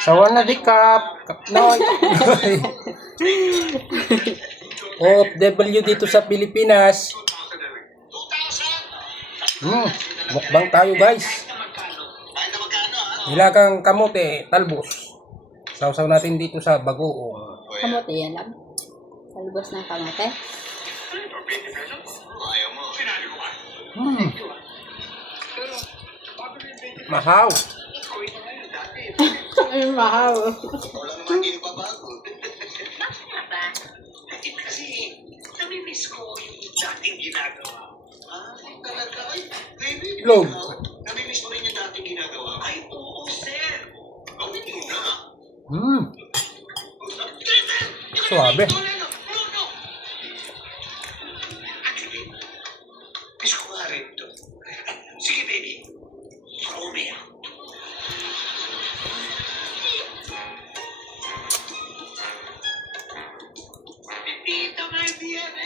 Sawan na di kap. No. OFW dito sa Pilipinas. Mukbang tayo guys. Nilagang kamote, talbos. Sausaw natin dito sa bagoong. Kamote yan lang. Talbos ng kamote. Mahaw. Ay, mahal. Wala naman hindi nagbabago. Kasi, namimiss ko yung dating ginagawa. Talaga? Ay, baby. Log. Namimiss mo rin yung dating ginagawa? Ay, oo, sir. Gawin mo na. Suabe. No. Actually, miss ko nga rin ito. Sige, baby. Throw me out. Pipita, my dear.